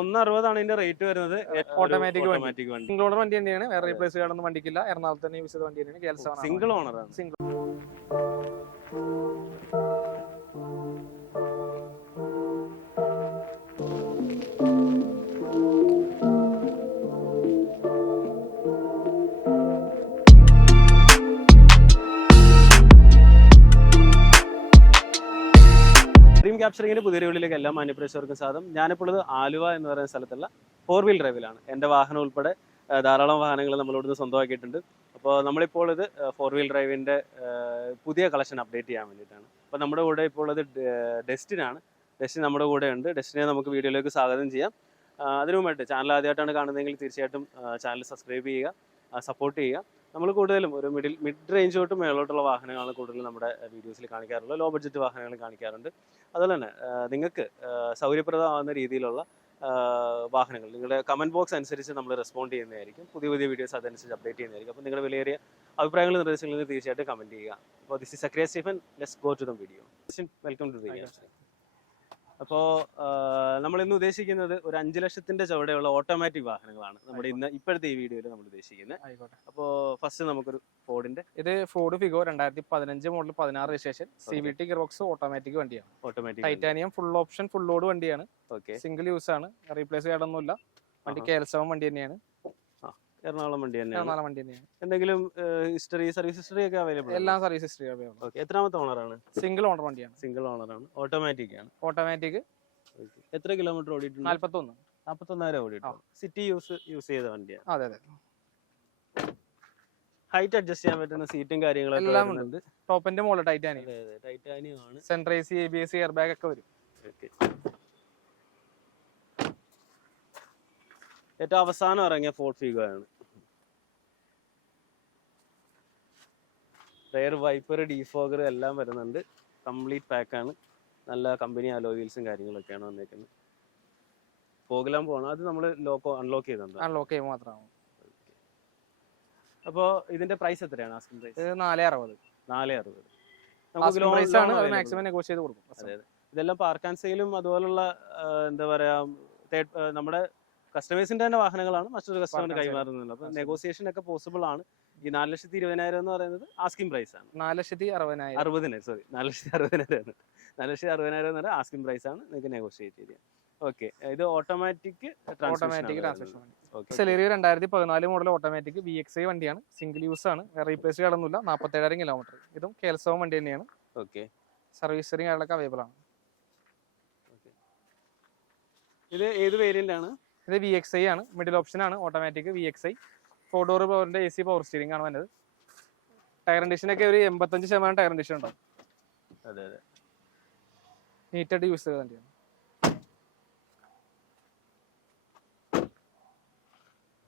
ഒന്ന് അറുപതാണ് ഇതിന്റെ റേറ്റ് വരുന്നത്. automatic ഓട്ടോമാറ്റിക് വണ്ടി. സിംഗിൾ ഓണർ വണ്ടി തന്നെയാണ്. വേറെ റീപ്ലേസ് ചെയ്യാനൊന്നും വണ്ടിക്കില്ല. എറണാകുളത്ത് തന്നെ യൂസ് ചെയ്ത വണ്ടി തന്നെയാണ് സിംഗിൾ ഓണറാണ് സിംഗിൾ ക്യാപ്ചറിങ്ങിന്റെ പുതിയ വീട്ടിലേക്ക് എല്ലാ മാന്യപ്രേക്ഷകർക്കും സ്വാഗതം. ഞാനിപ്പോൾ ഇത് ആലുവ എന്ന് പറയുന്ന സ്ഥലത്തുള്ള ഫോർ വീൽ ഡ്രൈവിലാണ് എന്റെ വാഹനം ഉൾപ്പെടെ ധാരാളം വാഹനങ്ങൾ നമ്മളിവിടുന്ന് സ്വന്തമാക്കിയിട്ടുണ്ട്. അപ്പോൾ നമ്മളിപ്പോൾ ഇത് ഫോർ വീൽ ഡ്രൈവിന്റെ പുതിയ കളക്ഷൻ അപ്ഡേറ്റ് ചെയ്യാൻ വേണ്ടിയിട്ടാണ്. അപ്പോൾ നമ്മുടെ കൂടെ ഇപ്പോൾ ഉള്ളത് ഡെസ്റ്റിനാണ് ഡെസ്റ്റിൻ നമ്മുടെ കൂടെ ഉണ്ട്. ഡെസ്റ്റിനെ നമുക്ക് വീഡിയോയിലേക്ക് സ്വാഗതം ചെയ്യാം. അതിനു മുമ്പായിട്ട് ചാനൽ ആദ്യമായിട്ടാണ് കാണുന്നതെങ്കിൽ തീർച്ചയായിട്ടും ചാനൽ സബ്സ്ക്രൈബ് ചെയ്യുക സപ്പോർട്ട് ചെയ്യുക. നമ്മൾ കൂടുതലും ഒരു മിഡിൽ മിഡ് റേഞ്ച് തൊട്ട് മേളോട്ടുള്ള വാഹനങ്ങളാണ് കൂടുതലും നമ്മുടെ വീഡിയോസിൽ കാണിക്കാറുള്ളത് ലോ ബഡ്ജറ്റ് വാഹനങ്ങൾ കാണിക്കാറുണ്ട്. അതുപോലെ തന്നെ നിങ്ങൾക്ക് സൗകര്യപ്രദമാകുന്ന രീതിയിലുള്ള വാഹനങ്ങൾ നിങ്ങളുടെ കമന്റ് ബോക്സ് അനുസരിച്ച് നമ്മൾ റെസ്പോണ്ട് ചെയ്യുന്നതായിരിക്കും. പുതിയ പുതിയ വീഡിയോസ് അതനുസരിച്ച് അപ്ഡേറ്റ് ചെയ്യുന്നതായിരിക്കും. അപ്പോൾ നിങ്ങളുടെ വിലയേറിയ അഭിപ്രായങ്ങളും നിർദ്ദേശങ്ങളും തീർച്ചയായിട്ടും കമന്റ് ചെയ്യുക. അപ്പോൾ this is Zacharia Stephen. Let's go to the video welcome to the അപ്പോൾ നമ്മൾ ഇന്ന് ഉദ്ദേശിക്കുന്നത് ഒരു അഞ്ച് ലക്ഷത്തിന്റെ ചുവടെയുള്ള ഓട്ടോമാറ്റിക് വാഹനങ്ങളാണ്. നമ്മുടെ ഇന്ന് ഇപ്പോഴത്തെ ഈ വീഡിയോയിൽ നമ്മൾ ഉദ്ദേശിക്കുന്നത്. ആയിക്കോട്ടെ. അപ്പോൾ ഫസ്റ്റ് നമുക്കൊരു ഫോർഡിന്റെ ഇത് ഫോർഡ് ഫിഗോ രണ്ടായിരത്തി പതിനഞ്ച് മോഡൽ പതിനാറ് registration C V T gearbox automatic വണ്ടിയാണ്. Automatic titanium full option full load വണ്ടിയാണ്. ഓക്കെ. സിംഗിൾ യൂസ് ആണ്. റീപ്ലേസ് ചെയ്യാനൊന്നുമില്ല വണ്ടി കെ എൽ സെവൻ വണ്ടി തന്നെയാണ്. എറണാകുളം വണ്ടി തന്നെയാണ്. എറണാകുളം വണ്ടി തന്നെയാണ്. എന്തെങ്കിലും ഹിസ്റ്ററി സർവീസ് ഹിസ്റ്ററി ഒക്കെ അവൈലബിൾ എല്ലാ സർവീസ് ഹിസ്റ്ററി അവൈലബിൾ ഓക്കെ എത്രാമത്തെ ഓണറാണ് സിംഗിൾ ഓണർ വണ്ടിയാണ്. സിംഗിൾ ഓണറാണ് ഓട്ടോമാറ്റിക് ആണ്. ഓട്ടോമാറ്റിക് എത്ര കിലോമീറ്റർ ഓടിയിട്ടുണ്ട്? നാല്പത്തൊന്ന്. നാല്പത്തൊന്നായിരം ഓടിയിട്ടുണ്ട്. സിറ്റി യൂസ് യൂസ് ചെയ്ത വണ്ടിയാണ്. അതെ അതെ ഹൈറ്റ് അഡ്ജസ്റ്റ് ചെയ്യാൻ പറ്റുന്ന സീറ്റും കാര്യങ്ങളൊക്കെ എല്ലാം വരുന്നുണ്ട്. ടോപ്പിന്റെ മോഡൽ ടൈറ്റാനിയം ടൈറ്റാനിയം ആണ്. Central A B S air bag ഒക്കെ വരും. Okay. ഏറ്റവും അവസാനം ഇറങ്ങിയ ഫോർട്ട് ഫീഗോ ആണ്. റെയർ വൈപ്പർ ഡീഫോഗർ എല്ലാം വരുന്നുണ്ട്. കംപ്ലീറ്റ് പാക്കാണ് നല്ല കമ്പനി അലോയിൽസും കാര്യങ്ങളൊക്കെയാണ് വന്നേക്കുന്നത്. പോകലാൻ പോകണം അത് നമ്മൾ ലോക്ക് അൺലോക്ക് ചെയ്തിട്ടുണ്ട് അൺലോക്ക് ചെയ്യുമ്പോൾ മാത്രമാണ് അപ്പോൾ ഇതിന്റെ പ്രൈസ് എത്രയാണ് ആസ്കിംഗ് പ്രൈസ് ഇത് നാല് അറുപത്. നാല് അറുപത്. പ്രൈസ് ആണ്. അത് മാക്സിമം നെഗോഷിയേറ്റ് ചെയ്ത് കൊടുക്കും. അതെ ഇതെല്ലാം പാർക്ക് ആൻഡ് സെയിലും അതുപോലുള്ള എന്താ പറയാ നമ്മുടെ കസ്റ്റമേഴ്സിന്റെ തന്നെ വാഹനങ്ങളാണ്. മറ്റൊരു കസ്റ്റമറിന്. കൈമാറുന്നത് അപ്പൊ നെഗോസിയേഷൻ ഒക്കെ പോസിബിൾ ആണ്. ഈ നാല് ലക്ഷത്തി ഇരുപതിനായിരം എന്ന് പറയുന്നത് ആസ്കിംഗ് പ്രൈസ് ആണ്. നാല് ലക്ഷത്തി അറുപതിനായിരം. അറുപതിനായിരം സോറി നാല് ലക്ഷത്തി അറുപതിനായിരം. നാല് ലക്ഷത്തി അറുപതിനായിരം എന്ന് പറഞ്ഞാൽ ആസ്കിംഗ് പ്രൈസ് ആണ് നിങ്ങൾക്ക് നെഗോഷിയേറ്റ് ചെയ്യാം ഓക്കെ ഇത് ഓട്ടോമാറ്റിക് ഓട്ടോമാറ്റിക് ട്രാൻസ്മിഷൻ സെലേറിയ രണ്ടായിരത്തി പതിനാല് model automatic V X I വണ്ടിയാണ്. സിംഗിൾ യൂസ് ആണ്. റീപ്ലേസ് കടന്നില്ല നാൽപ്പത്തേഴായിരം കിലോമീറ്റർ ഇതും കേൽസവം വണ്ടി തന്നെയാണ്. ഓക്കെ സർവീസറിങ് കാര്യങ്ങളൊക്കെ അവൈലബിൾ ആണ്. ഇത് ഏത് വേരിയന്റ് ആണ്? ഇത് വി എക്സ് ഐ ആണ്. മിഡിൽ ഓപ്ഷൻ ആണ്. Automatic V X I four door പവറിന്റെ എ സി പവർ സ്റ്റിയറിംഗ് ആണ് വന്നത്. ടയർ കണ്ടീഷൻ ഒക്കെ ഒരു എൺപത്തഞ്ച് ശതമാനം ടയർ കണ്ടീഷൻ ഉണ്ടാവും. അതെ അതെ. നീറ്റായിട്ട് യൂസ് ചെയ്ത വണ്ടിയാണ്.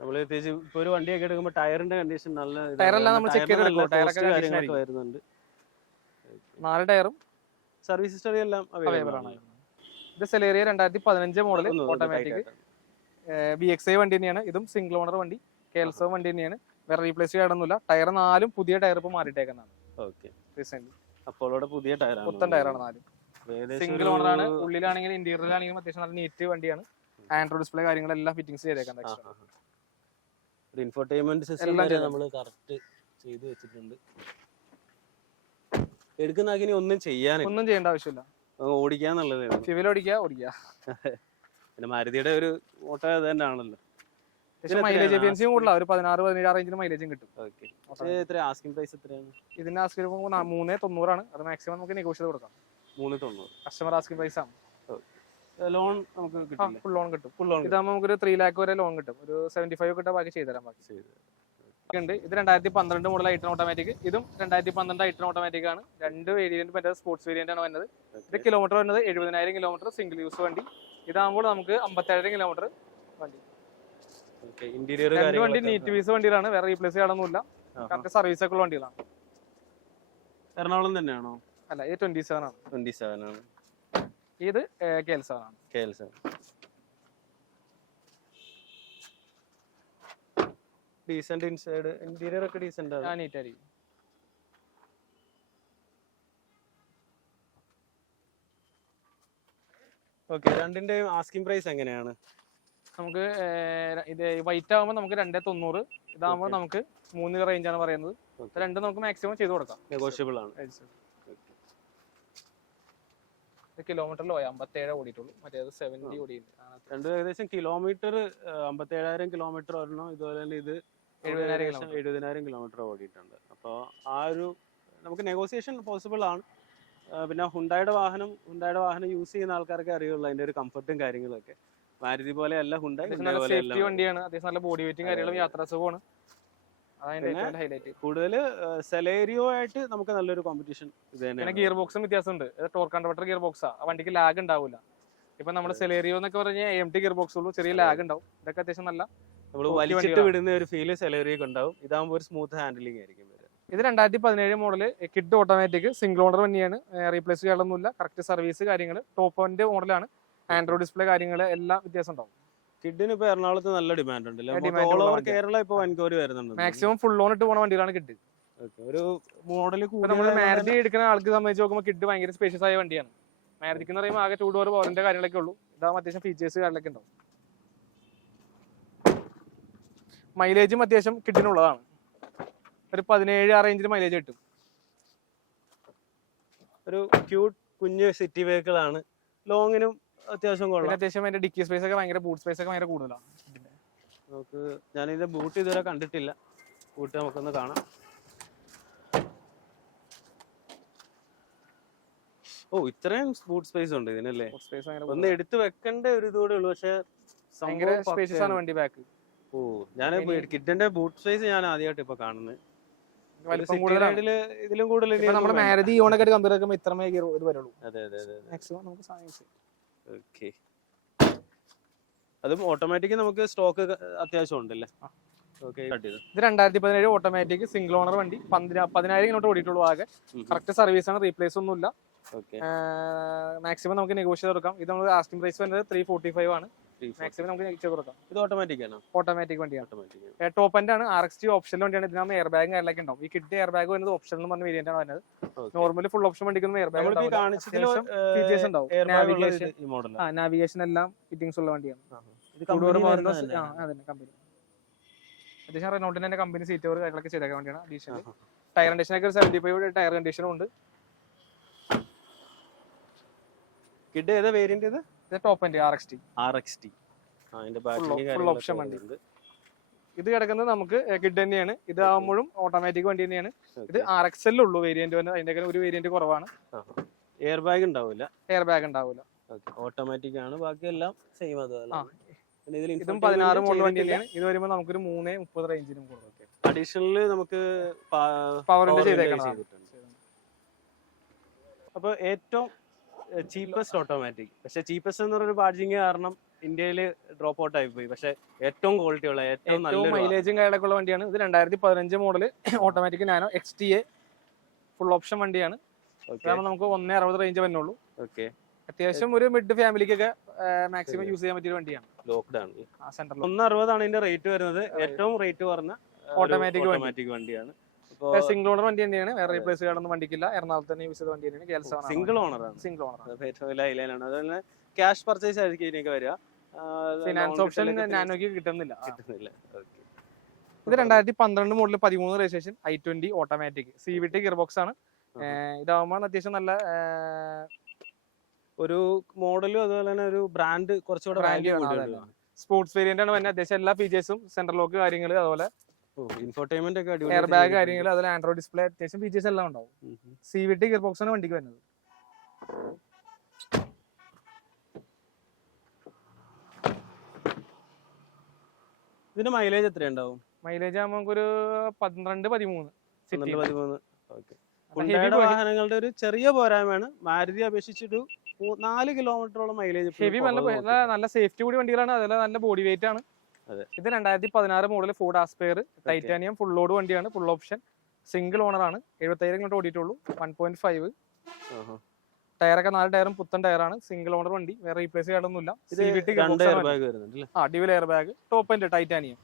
നമ്മൾ പ്രത്യേകിച്ച് ഇപ്പൊ ഒരു വണ്ടിയൊക്കെ എടുക്കുമ്പോൾ ടയറിന്റെ കണ്ടീഷൻ നല്ല ടയറെല്ലാം നമ്മൾ ചെക്ക് ടയറിന് ചെയ്ത് നല്ല എടുക്കും. Tyre ഒക്കെ കാര്യങ്ങളൊക്കെ വരുന്നുണ്ട്. നാല് ടയറും സർവീസ് ഹിസ്റ്ററി എല്ലാം അവൈലബിൾ ആണ്. ഇത് സെലേറിയ രണ്ടായിരത്തി പതിനഞ്ച് model automatic. B X I വണ്ടി തന്നെയാണ്. ഇതും സിംഗിൾ ഓണർ വണ്ടി. കെ കേൽസോ വണ്ടി തന്നെയാണ്. വേറെ റീപ്ലേസ് ചെയ്യാനൊന്നുമില്ല ടയർ നാലും പുതിയ ടയർ ഇപ്പൊ മാറിയിട്ടേക്കുന്നതാണ്. ഓക്കെ റീസെന്റ് അപ്പോളോടെ പുതിയ ടയറാണ് പുത്തൻ ടയറാണ് നാലും. സിംഗിൾ ഓണർ ആണ്. ഉള്ളിലാണെങ്കിലും ഇന്റീരിയറിലാണെങ്കിലും അത്യാവശ്യം നല്ല നീറ്റ് വണ്ടിയാണ്. ആൻഡ്രോയിഡ് ഡിസ്പ്ലേ കാര്യങ്ങളെല്ലാം ഫിറ്റിംഗ്സ് ചെയ്തേക്കാൻ ഇൻഫോർടൈൻമെന്റ് സിസ്റ്റം നമ്മൾ കറക്റ്റ് ചെയ്തു. വെച്ചിട്ടുണ്ട്. എടുക്കുന്ന ഒന്നും ചെയ്യാൻ ഒന്നും ചെയ്യേണ്ട ആവശ്യമില്ല. ഓടിക്കാന്നുള്ളത്. ഫ്യൂവൽ ഓടിക്കുക ഓടിക്കുക. പിന്നെ മാരുതിയുടെ ഒരു ഓട്ടോ അത് തന്നെയാണല്ലോ. മൈലേജ് എഫിയൻസിയും ഒരു പതിനാറ് പതിനേഴ് റേഞ്ചിന് മൈലേജും കിട്ടും. എത്ര ആസ്കിംഗ് പ്രൈസ് എത്രയാണ്? ഇതിന്റെ ആസ്കി മൂന്ന് തൊണ്ണൂറാണ് അത് മാക്സിമം നമുക്ക് കൊടുക്കാം. മൂന്ന് തൊണ്ണൂറ്. കസ്റ്റമർ പ്രൈസ് ആണ്. ലോൺ നമുക്ക് ഫുൾ ലോൺ കിട്ടും. ഫുൾ ലോൺ ഇതാകുമ്പോൾ നമുക്കൊരു ത്രീ ലാക്ക് വരെ ലോൺ കിട്ടും. ഒരു സെവന്റി ഫൈവ് കിട്ടാൻ ബാക്കി ചെയ്തുതരാം ബാക്കി. ഉണ്ട്. ഇത് രണ്ടായിരത്തി പന്ത്രണ്ട് മോഡൽ ഐറ്റൻ ഓട്ടോമാറ്റിക് ഇതും രണ്ടായിരത്തി പന്ത്രണ്ട് ഐറ്റൻ ഓട്ടോമാറ്റിക് ആണ്. രണ്ട് വേരിയന്റ് മറ്റേ സ്പോർട്സ് വേരിയന്റ് ആണ് വരുന്നത്? ഇത് കിലോമീറ്റർ വരുന്നത് എഴുപതിനായിരം കിലോമീറ്റർ സിംഗിൾ യൂസ് വണ്ടി. ഇതാകുമ്പോൾ നമുക്ക് അമ്പത്തേഴായിരം കിലോമീറ്റർ വണ്ടി. ഇന്റീരിയർ രണ്ട് വണ്ടി നീറ്റ് പീസ് വണ്ടികളാണ് വേറെ റീപ്ലേസ് ചെയ്യാനൊന്നുമില്ല. കറക്റ്റ് സർവീസ് ഒക്കെ ഉള്ള വണ്ടികളാണ്. എറണാകുളം തന്നെയാണോ? അല്ല ഇത് ട്വന്റി സെവൻ ആണ്. ട്വന്റി സെവൻ ആണ്. ഇത് കെ എൽ സെവൻ ആണ്. K L seven decent inside interior ഒക്കെ ഡീസന്റ് ആണ് ആ നീറ്റ് ആയിരിക്കും. ഓക്കെ രണ്ടിന്റെയും ആസ്കിംഗ് പ്രൈസ് എങ്ങനെയാണ്? നമുക്ക് ഇത് വൈറ്റ് ആകുമ്പോൾ നമുക്ക് രണ്ടേ തൊണ്ണൂറ്. ഇതാകുമ്പോൾ നമുക്ക് മൂന്ന് റേഞ്ച് ആണ് പറയുന്നത്. രണ്ടും നമുക്ക് മാക്സിമം ചെയ്ത് കൊടുക്കാം. നെഗോഷ്യബിൾ ആണ്. കിലോമീറ്ററിൽ പോയി അമ്പത്തേഴ് ഓടിയിട്ടുള്ളൂ. മറ്റേത് സെവന്റി ഓടിയിട്ടുണ്ട്. രണ്ടും ഏകദേശം കിലോമീറ്റർ അമ്പത്തേഴായിരം കിലോമീറ്റർ ഒരെണ്ണം. ഇതുപോലെ തന്നെ ഇത് എഴുപതിനായിരം എഴുപതിനായിരം കിലോമീറ്റർ ഓടിയിട്ടുണ്ട്. അപ്പോൾ ആ ഒരു നമുക്ക് നെഗോസിയേഷൻ പോസിബിൾ ആണ്. പിന്നെ ഹുണ്ടായുടെ വാഹനം ഹുണ്ടായുടെ വാഹനം യൂസ് ചെയ്യുന്ന ആൾക്കാർക്ക് അറിയുള്ളൂ അതിന്റെ ഒരു കംഫർട്ടും കാര്യങ്ങളൊക്കെ. മാരുതി പോലെ അല്ല ഹുണ്ടായി സേഫ്റ്റി വണ്ടിയാണ്. അത്യാവശ്യം നല്ല ബോഡി വെയിറ്റും കാര്യങ്ങളും യാത്രാ സുഖമാണ് കൂടുതൽ സെലേരിയോ ആയിട്ട് നമുക്ക് നല്ലൊരു കോമ്പറ്റീഷൻ ഇത് പിന്നെ ഗിയർ ബോക്സും വ്യത്യാസമുണ്ട്. ടോർക്ക് കൺവെർട്ടർ ഗിയർ ബോക്സാ ആ. വണ്ടിക്ക് ലാഗ് ഉണ്ടാവില്ല ഇപ്പൊ നമ്മുടെ സെലേറിയോ എന്നൊക്കെ പറഞ്ഞാൽ എം ടി ഗിയർ ബോക്സ് ഉള്ളൂ. ചെറിയ ലാഗ് ഉണ്ടാവും. ഇതൊക്കെ അത്യാവശ്യം നല്ല നമ്മൾ വലിച്ചിട്ട്. വിടുന്ന ഒരു ഫീൽ സെലേറിയൊക്കെ ഉണ്ടാവും. ഇതാകുമ്പോൾ ഒരു സ്മൂത്ത് ഹാൻഡിലിംഗ് ആയിരിക്കും. ഇത് രണ്ടായിരത്തി പതിനേഴ് model Kwid automatic single owner തന്നെയാണ് റീപ്ലേസ് ചെയ്യാനൊന്നുമില്ല കറക്റ്റ് സർവീസ് കാര്യങ്ങൾ ടോപ്പ് വണ്ടി മോഡലാണ് ആൻഡ്രോയിഡ് ഡിസ്പ്ലേ കാര്യങ്ങൾ എല്ലാം വ്യത്യാസം ഉണ്ടാവും. കിഡിന് ഇപ്പൊ എറണാകുളത്ത് നല്ല ഡിമാൻഡ് ഉണ്ട്. കേരള ഇപ്പൊ വൻകോരി വരുന്നുണ്ട്. മാക്സിമം ഫുൾ ഓൺ ഇട്ട് പോണ വണ്ടികളാണ് കിഡ് ഒരു മോഡൽ കൂടുതൽ നമ്മൾ മാരുതി എടുക്കുന്ന ആൾക്ക് സംബന്ധിച്ച് നോക്കുമ്പോൾ കിഡ് ഭയങ്കര സ്പേഷ്യസ് ആയ വണ്ടിയാണ്. മാരുതിക്ക് എന്ന് പറയുമ്പോൾ ആകെ ടൂ ഡോർ പവറിന്റെ കാര്യങ്ങളൊക്കെ ഉള്ളൂ. ഇതാകുമ്പോൾ അത്യാവശ്യം ഫീച്ചേഴ്സ് കാര്യങ്ങളൊക്കെ ഉണ്ടാവും. മൈലേജും അത്യാവശ്യം കിഡിനുള്ളതാണ് ഒരു പതിനേഴ് ആ റേഞ്ചിൽ മൈലേജ് കിട്ടും. ഒരു ക്യൂട്ട് കുഞ്ഞ് സിറ്റി വെഹിക്കിൾ ആണ്. ലോങ്ങിനും അത്യാവശ്യം കൊള്ളാം. അത്യാവശ്യം അതിന്റെ ഡിക്കി സ്പേസ് ഒക്കെ ഭയങ്കര ബൂട്ട് സ്പേസ് ഒക്കെ ഭയങ്കര കൂടുതലാണ് നമുക്ക് ഞാൻ ഇതിന്റെ ബൂട്ട് ഇതുവരെ കണ്ടിട്ടില്ല. ബൂട്ട് നമുക്കൊന്ന് കാണാം. ഓ ഇത്രയും ബൂട്ട് സ്പേസ് ഉണ്ട് ഇതിനല്ലേ? ഒന്ന് എടുത്തു വെക്കേണ്ട ഒരു ഇതോടെ ഉള്ളൂ. പക്ഷെ ഭയങ്കര സ്പേസ് ആണ് വണ്ടി ബാക്ക് ഓ ഞാൻ കിഡിന്റെ ബൂട്ട് സ്പേസ് ഞാൻ ആദ്യമായിട്ട് ഇപ്പൊ കാണുന്നത്. ഇതിലും കൂടുതൽ നമ്മുടെ. മാരുതി ഓണൊക്കെ കമ്പയർ ചെയ്യുമ്പോൾ ഇത്രമേ ഇത് വരുള്ളൂ. മാക്സിമം നമുക്ക് സാധനം ഓക്കെ അതും ഓട്ടോമാറ്റിക് നമുക്ക് സ്റ്റോക്ക് അത്യാവശ്യം ഉണ്ടല്ലേ? ഇത് രണ്ടായിരത്തി പതിനേഴ് ഓട്ടോമാറ്റിക് സിംഗിൾ ഓണർ വണ്ടി പതിനായിരം കിലോമീറ്റർ ഓടിയിട്ടുള്ളൂ ആകെ. കറക്റ്റ് സർവീസ് ആണ് റീപ്ലേസ് ഒന്നുമില്ല. മാക്സിമം നമുക്ക് നെഗോഷിയേറ്റ് കൊടുക്കാം. ഇത് നമ്മൾ ആസ്റ്റിംഗ് പ്രൈസ് വരുന്നത് ത്രീ ഫോർട്ടി ഫൈവ് ആണ്. മാക്സിമം നമുക്ക് നെഗോഷിയേറ്റ് കൊടുക്കാം. ഇത് ഓട്ടോമാറ്റിക് ആണ്? ഓട്ടോമാറ്റിക് വണ്ടിയാണ്. ഓട്ടോമാറ്റിക് ടോപ്പ് എൻഡ് ആണ്. ആർ എക്സ് ടി ഓപ്ഷൻ വണ്ടിയാണ്. ഇതിനകത്ത് എയർ ബാഗ് കാര്യങ്ങളൊക്കെ ഉണ്ടാവും. ഈ കിഡ് എയർ ബാഗ് വരുന്നത് ഓപ്ഷൻ എന്ന് പറഞ്ഞ വേരിയന്റ് ആണ് വരുന്നത്. നോർമലി ഫുൾ ഓപ്ഷൻ വണ്ടിക്കൊന്നും എയർ ബാഗ് ഫീച്ചേഴ്സ് ഉണ്ടാവും. നാവിഗേഷൻ ആ നാവിഗേഷൻ എല്ലാം ഫിറ്റിംഗ്സ് ഉള്ള വണ്ടിയാണ്. കമ്പനി അത്യാവശ്യം റെനോൾട്ടിന് തന്നെ കമ്പനി സീറ്റ് കവർ കാര്യങ്ങളൊക്കെ ചെയ്തേക്കാൻ വേണ്ടിയാണ് അഡീഷണൽ ടയർ കണ്ടീഷൻ ഒക്കെ ഒരു സെവന്റി ഫൈവ് ടയർ കണ്ടീഷനും ഉണ്ട്. കിഡ് ഏതാ വേരിയന്റ് ഇത്? ഇത് top end R X T R X T അതിന്റെ full വണ്ടി. ഇത് കിടക്കുന്നത് നമുക്ക് കിഡ് തന്നെയാണ്. ഇത് ആകുമ്പോഴും ഓട്ടോമാറ്റിക് വണ്ടി തന്നെയാണ്. ഇത് ആർ എക്സ് എൽ ഉള്ളൂ വേരിയന്റ് വന്ന് അതിന്റെ ഒരു വേരിയന്റ് കുറവാണ്. എയർ ബാഗ് ഉണ്ടാവില്ല എയർ ബാഗ് ഉണ്ടാവില്ല ഓട്ടോമാറ്റിക് ആണ്. ബാക്കിയെല്ലാം സെയിം അതുപോലെ ഇതും പതിനാറ് മോഡൽ വണ്ടി തന്നെയാണ് ഇത് വരുമ്പോൾ നമുക്കൊരു മൂന്ന് മുപ്പത് റേഞ്ചിനും കൂടുതൽ അഡീഷണൽ നമുക്ക് പവറിന്റെ ചെയ്തേക്കണം അപ്പൊ ഏറ്റവും ചീപ്പസ്റ്റ് ഓട്ടോമാറ്റിക്. പക്ഷെ ചീപ്പസ്റ്റ് എന്ന് പറയുന്ന ബാഡ്ജിങ് കാരണം ഇന്ത്യയിൽ ഡ്രോപ്പ് ഔട്ട് ആയി പോയി പക്ഷെ ഏറ്റവും ക്വാളിറ്റി ഉള്ള ഏറ്റവും നല്ല മൈലേജും കാര്യങ്ങളൊക്കെ ഉള്ള വണ്ടിയാണ്. ഇത് രണ്ടായിരത്തി പതിനഞ്ച് model automatic Nano X T A full option വണ്ടിയാണ് കാരണം നമുക്ക് ഒന്നേ അറുപത് റേഞ്ച് വരുന്നുള്ളൂ ഓക്കെ അത്യാവശ്യം ഒരു മിഡ് ഫാമിലിക്കൊക്കെ മാക്സിമം യൂസ് ചെയ്യാൻ പറ്റിയ വണ്ടിയാണ്. ലോക്ക്ഡൌൺ ഒന്ന് അറുപതാണ് ഇതിന്റെ റേറ്റ് വരുന്നത്. ഏറ്റവും റേറ്റ് കുറഞ്ഞ ഓട്ടോമാറ്റിക് ഓട്ടോമാറ്റിക് വണ്ടിയാണ്. സിംഗിൾ ഓണർ വണ്ടി തന്നെയാണ്. വേറെ റീപ്ലേസ് ചെയ്യാനൊന്നും വണ്ടിക്കില്ല. എറണാകുളത്ത് തന്നെ യൂസ് ചെയ്ത വണ്ടി. തന്നെയാണ് കേൾസ സിംഗിൾ ഓണർ സിംഗിൾ ഓണർ ഏറ്റവും വലിയ അതുപോലെ ക്യാഷ് പർച്ചേസ് ആയിരിക്കും ഇതിനൊക്കെ വരിക. ഫിനാൻസ് ഓപ്ഷൻ നാനോക്ക് കിട്ടുന്നില്ല. കിട്ടുന്നില്ല. ഇത് രണ്ടായിരത്തി പന്ത്രണ്ട് മോഡൽ പതിമൂന്ന് registration I twenty automatic C V T gear box ആണ്. ഇതാവുമ്പോൾ അത്യാവശ്യം നല്ല ഒരു മോഡലും അതുപോലെ തന്നെ ഒരു ബ്രാൻഡ് കുറച്ചുകൂടെ സ്പോർട്സ് വേരിയന്റ് ആണ് അത്യാവശ്യം എല്ലാ ഫീച്ചേഴ്സും സെൻട്രൽ ലോക്ക് കാര്യങ്ങൾ അതുപോലെ ഇൻഫോർടൈൻമെന്റ് ഒക്കെ എയർ അടിപൊളി ബാഗ് കാര്യങ്ങൾ അതിൽ ആൻഡ്രോയിഡ് ഡിസ്പ്ലേ അത്യാവശ്യം ഫീച്ചേഴ്സ് എല്ലാം ഉണ്ടാവും. C V T gear box ആണ് വണ്ടിക്ക് വരുന്നത്. ഇതിന്റെ മൈലേജ് എത്രയുണ്ടാവും? മൈലേജ് ആകുമ്പോൾ നമുക്കൊരു പന്ത്രണ്ട് പതിമൂന്ന് പന്ത്രണ്ട് പതിമൂന്ന്. ഓക്കെ വാഹനങ്ങളുടെ ഒരു ചെറിയ പോരായ്മയാണ്. മാരുതി അപേക്ഷിച്ചിട്ട് നാല് കിലോമീറ്ററോളം മൈലേജ് ഹെവി നല്ല നല്ല- സേഫ്റ്റി കൂടി വണ്ടികളാണ്. അതുപോലെ നല്ല ബോഡി വെയിറ്റ് ആണ്. ഇത് രണ്ടായിരത്തി പതിനാറ് model Ford Aspire titanium full load വണ്ടിയാണ് ഫുൾ ഓപ്ഷൻ സിംഗിൾ ഓണർ ആണ്. എഴുപത്തയ്യായിരം കിലോമീറ്റർ ഓടിയിട്ടുള്ളൂ. വൺ പോയിന്റ് ഫൈവ് ടയറൊക്കെ നാല് ടയറും പുത്തൻ ടയറാണ്. സിംഗിൾ ഓണർ വണ്ടി. വേറെ റീപ്ലേസ് ചെയ്യാനൊന്നുമില്ല. അടിപൊളി എയർ ബാഗ് ആ എയർ ടോപ്പ് എന്റെ ടൈറ്റാനിയം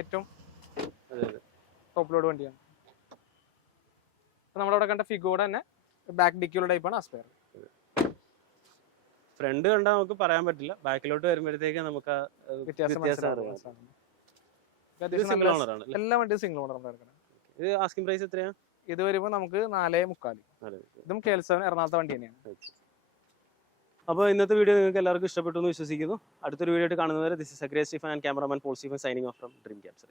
ഏറ്റവും ടോപ്പ് ലോഡ് വണ്ടിയാണ്. നമ്മളവിടെ കണ്ട ഫിഗോടെ തന്നെ ബാക്ക് ഡിക്കിയുള്ള ടൈപ്പാണ് ആസ്പെയർ ഫ്രണ്ട് കണ്ടാൽ നമുക്ക് പറയാൻ പറ്റില്ല. ബാക്കിലോട്ട് വരുമ്പോഴത്തേക്ക് നമുക്ക് എല്ലാ വണ്ടിയും സിംഗിൾ ഓണർ ഇത് ആസ്കിംഗ് പ്രൈസ് എത്രയാണ് ഇത് വരുമ്പോ നമുക്ക് നാലേ മുക്കാൽ. ഇതും കേൾസവൻ എറണാകുളത്തെ വണ്ടി തന്നെയാണ്. അപ്പോൾ ഇന്നത്തെ വീഡിയോ നിങ്ങൾക്ക് എല്ലാവർക്കും ഇഷ്ടപ്പെട്ടു എന്ന് വിശ്വസിക്കുന്നു. അടുത്തൊരു വീഡിയോ ആയിട്ട് കാണുന്നവരെ this is അഗ്രേസ് Stephen and cameraman Paul Stephen signing off from Dream Capture